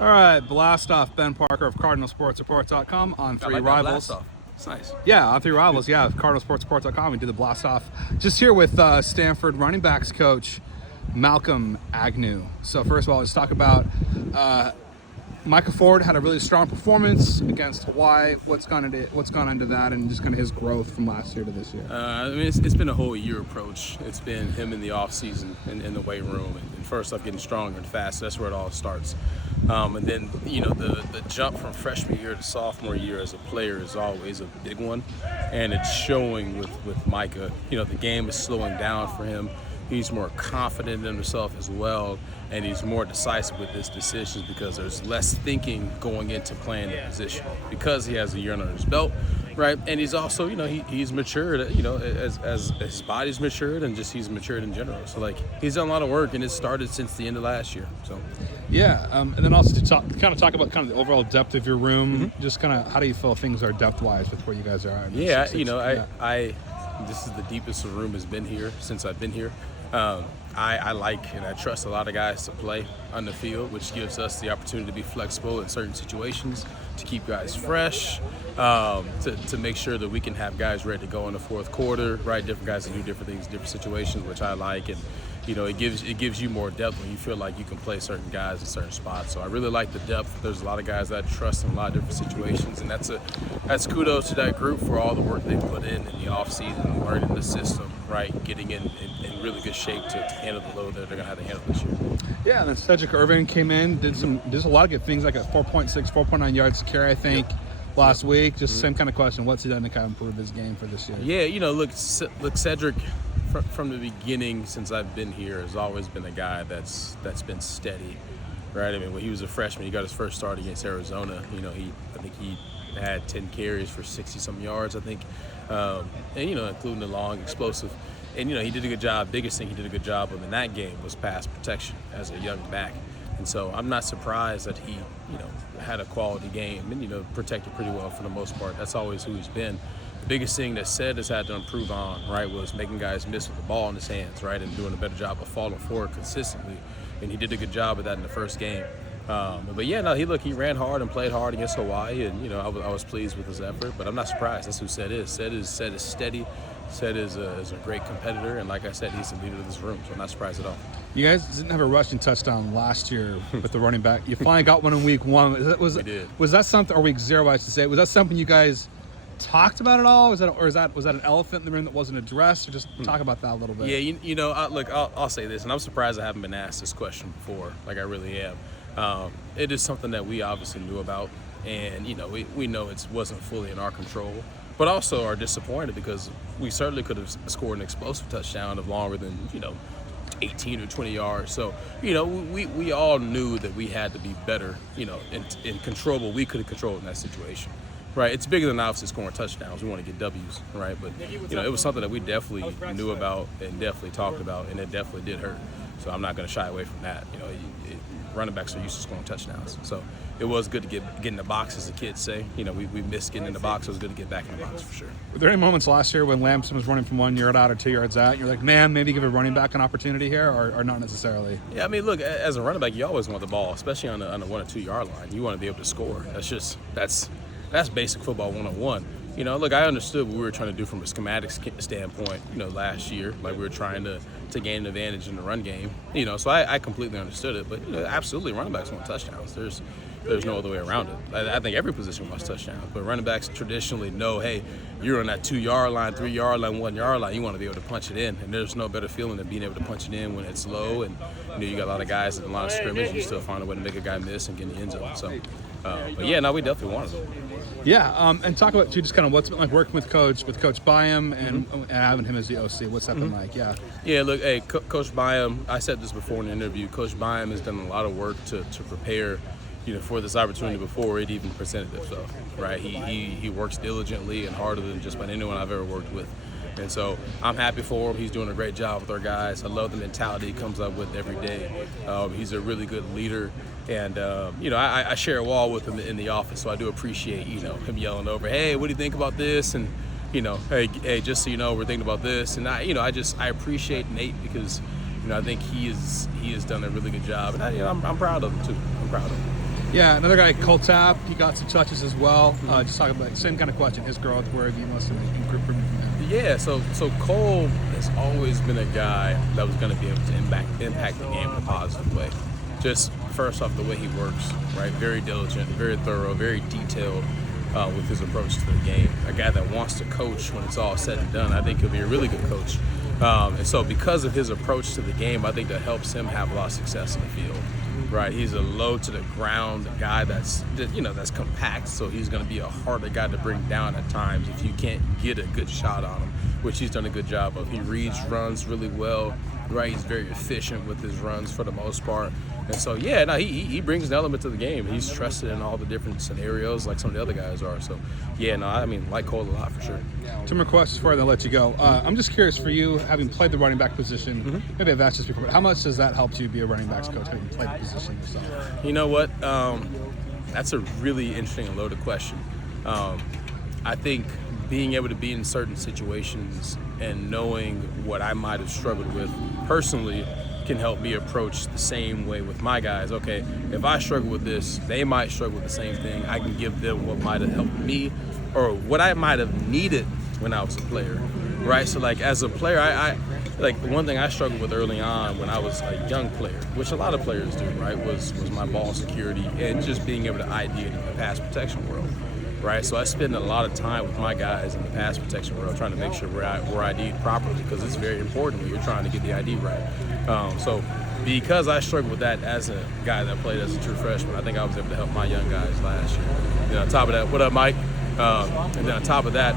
All right, blast off. Ben Parker of CardinalSportsReport.com on Three Rivals. Blast off. It's nice. Yeah, on Three Rivals. Yeah, CardinalSportsReport.com. We do the blast off. Just here with Stanford running backs coach Malcolm Agnew. So first of all, let's talk about Micah Ford had a really strong performance against Hawaii. What's gone into that, and just kind of his growth from last year to this year? It's been a whole year approach. It's been him in the off season in the weight room, and first off, getting stronger and faster. That's where it all starts. And then the jump from freshman year to sophomore year as a player is always a big one, and it's showing with Micah. The game is slowing down for him. He's more confident in himself as well, and he's more decisive with his decisions because there's less thinking going into playing the position because he has a year under his belt, right? And he's also, he's matured, as his body's matured and just he's matured in general. So he's done a lot of work, and it started since the end of last year. So. Yeah, and then also to talk about kind of the overall depth of your room. Just kind of how do you feel things are depth-wise with where you guys are? Yeah, this is the deepest the room has been here since I've been here. I like and I trust a lot of guys to play on the field, which gives us the opportunity to be flexible in certain situations, to keep guys fresh, to make sure that we can have guys ready to go in the fourth quarter, right? Different guys that do different things, different situations, which I like. And it gives you more depth when you feel like you can play certain guys in certain spots. So I really like the depth. There's a lot of guys that I trust in a lot of different situations, and that's kudos to that group for all the work they put in the off season, learning the system, right? Getting in really good shape to handle the load that they're gonna have to handle this year. Yeah, and then Cedric Irvin came in, did a lot of good things, like a 4.6, 4.9 yards to carry, I think. Last week. Just same kind of question. What's he done to kind of improve his game for this year? Yeah, look, Cedric, from the beginning since I've been here, has always been a guy that's been steady, right? I mean, when he was a freshman, he got his first start against Arizona. I think he had 10 carries for 60-some yards, I think, and including the long, explosive. And he did a good job. Biggest thing he did a good job of in that game was pass protection as a young back. And so I'm not surprised that he, had a quality game and, protected pretty well for the most part. That's always who he's been. The biggest thing that Ced has had to improve on, right, was making guys miss with the ball in his hands, right, and doing a better job of falling forward consistently. And he did a good job of that in the first game. But yeah, no, he ran hard and played hard against Hawaii, and I was pleased with his effort. But I'm not surprised. That's who Ced is. Ced is steady. Ced is a great competitor, and like I said, he's the leader of this room, so I'm not surprised at all. You guys didn't have a rushing touchdown last year with the running back. You finally got one in week 1. We did. Was that something, or week 0, I should say? Was that something you guys talked about at all? Was that an elephant in the room that wasn't addressed? Or just talk about that a little bit. Yeah, look, I'll say this, and I'm surprised I haven't been asked this question before. Like I really am. It is something that we obviously knew about, and we know it wasn't fully in our control, but also are disappointed because we certainly could have scored an explosive touchdown of longer than 18 or 20 yards. So we all knew that we had to be better in control what we could have controlled in that situation. Right, it's bigger than obviously scoring touchdowns. We want to get W's, right? But it was something that we definitely knew about and definitely talked about, and it definitely did hurt. So I'm not going to shy away from that. Running backs are used to scoring touchdowns, so it was good to get in the box, as the kids say. We missed getting in the box. It was good to get back in the box for sure. Were there any moments last year when Lamson was running from 1 yard out or 2 yards out, and you're like, man, maybe give a running back an opportunity here, or not necessarily? Yeah, I mean, look, as a running back, you always want the ball, especially on the 1 or 2 yard line. You want to be able to score. That's basic football 101. Look, I understood what we were trying to do from a schematic standpoint, last year. Like, we were trying to gain an advantage in the run game. So I completely understood it. But, absolutely, running backs want touchdowns. There's no other way around it. I think every position wants touchdowns. But running backs traditionally know, hey, you're on that 2 yard line, 3 yard line, 1 yard line. You want to be able to punch it in. And there's no better feeling than being able to punch it in when it's low. And, you got a lot of guys at the line of scrimmage. You still find a way to make a guy miss and get in the end zone. So, but, yeah, no, we definitely wanted it. Yeah, and talk about, too, just kind of what's been like working with Coach Byam and having him as the OC. What's that been like? Yeah. Yeah, look, hey, Coach Byam, I said this before in the interview, Coach Byam has done a lot of work to prepare, for this opportunity before it even presented itself, right? He works diligently and harder than just about anyone I've ever worked with. And so I'm happy for him. He's doing a great job with our guys. I love the mentality he comes up with every day. He's a really good leader. And, I share a wall with him in the office, so I do appreciate, him yelling over, hey, what do you think about this? And, hey, just so you know, we're thinking about this. And, I appreciate Nate because, I think he has done a really good job. And, I'm proud of him, too. I'm proud of him. Yeah, another guy, Cole Tapp, he got some touches as well. Just talking about same kind of question, his growth, where have you most improved from him? Yeah, so Cole has always been a guy that was going to be able to impact the game in a positive way. Just first off, the way he works, right? Very diligent, very thorough, very detailed with his approach to the game. A guy that wants to coach when it's all said and done. I think he'll be a really good coach. And so because of his approach to the game, I think that helps him have a lot of success in the field. Right, he's a low to the ground guy that's compact, so he's going to be a harder guy to bring down at times if you can't get a good shot on him, which he's done a good job of. He reads runs really well, right? He's very efficient with his runs for the most part. And so, yeah, no, he brings an element to the game. He's trusted in all the different scenarios like some of the other guys are. So, yeah, no, I mean, like Cole a lot for sure. Two more questions before I let you go. I'm just curious for you, having played the running back position, maybe I've asked this before, but how much does that help you be a running backs coach, having played the position yourself? You know what? That's a really interesting and loaded question. I think being able to be in certain situations and knowing what I might have struggled with personally can help me approach the same way with my guys. Okay, if I struggle with this, they might struggle with the same thing. I can give them what might have helped me or what I might have needed when I was a player, right? So like as a player, I like the one thing I struggled with early on when I was a young player, which a lot of players do, right, was my ball security and just being able to ID it in the pass protection world. Right, so I spend a lot of time with my guys in the pass protection world trying to make sure we're ID'd properly because it's very important when you're trying to get the ID right. So because I struggled with that as a guy that played as a true freshman, I think I was able to help my young guys last year. Then on top of that, what up, Mike? And then on top of that,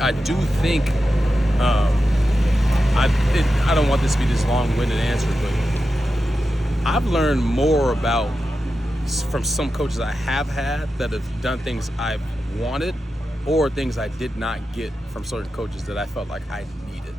I do think I don't want this to be this long-winded answer, but I've learned more about from some coaches I have had that have done things I've wanted or things I did not get from certain coaches that I felt like I needed,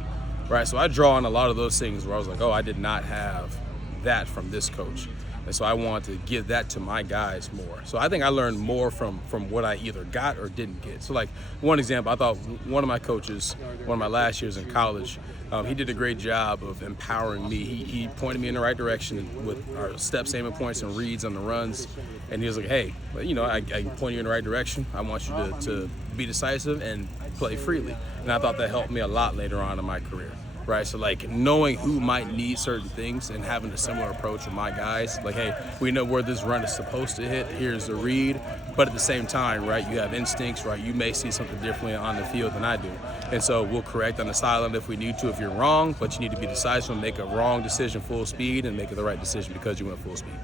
right? So I draw on a lot of those things where I was like, oh, I did not have that from this coach. And so I wanted to give that to my guys more. So I think I learned more from what I either got or didn't get. So like one example, I thought one of my coaches, one of my last years in college, he did a great job of empowering me. He pointed me in the right direction with our steps, aiming points, and reads on the runs. And he was like, hey, I can point you in the right direction. I want you to be decisive and play freely. And I thought that helped me a lot later on in my career. Right, so like knowing who might need certain things and having a similar approach with my guys, like, hey, we know where this run is supposed to hit, here's the read, but at the same time, right, you have instincts, right, you may see something differently on the field than I do, and so we'll correct on the sideline if we need to if you're wrong, but you need to be decisive and make a wrong decision full speed and make it the right decision because you went full speed.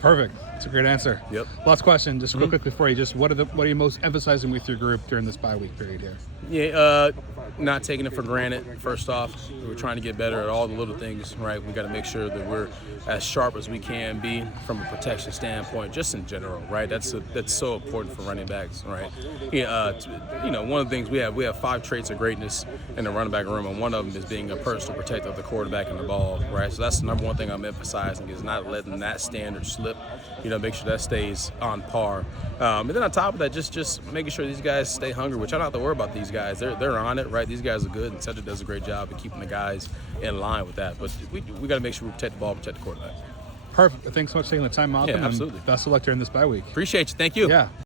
Perfect. That's a great answer. Yep. Last question, just real quickly for you. Just what are you most emphasizing with your group during this bye-week period here? Yeah, not taking it for granted. First off, we're trying to get better at all the little things, right? We got to make sure that we're as sharp as we can be from a protection standpoint, just in general, right? That's so important for running backs, right? Yeah, one of the things we have 5 traits of greatness in the running back room, and one of them is being a personal protector of the quarterback and the ball, right? So that's the number one thing I'm emphasizing is not letting that standard slip. Make sure that stays on par. And then on top of that, just making sure these guys stay hungry, which I don't have to worry about these guys. They're on it, right? These guys are good, and Cedric does a great job of keeping the guys in line with that. But we got to make sure we protect the ball, protect the quarterback. Perfect. Thanks so much for taking the time, Malcolm. Yeah, absolutely. And best of luck during this bye week. Appreciate you. Thank you. Yeah.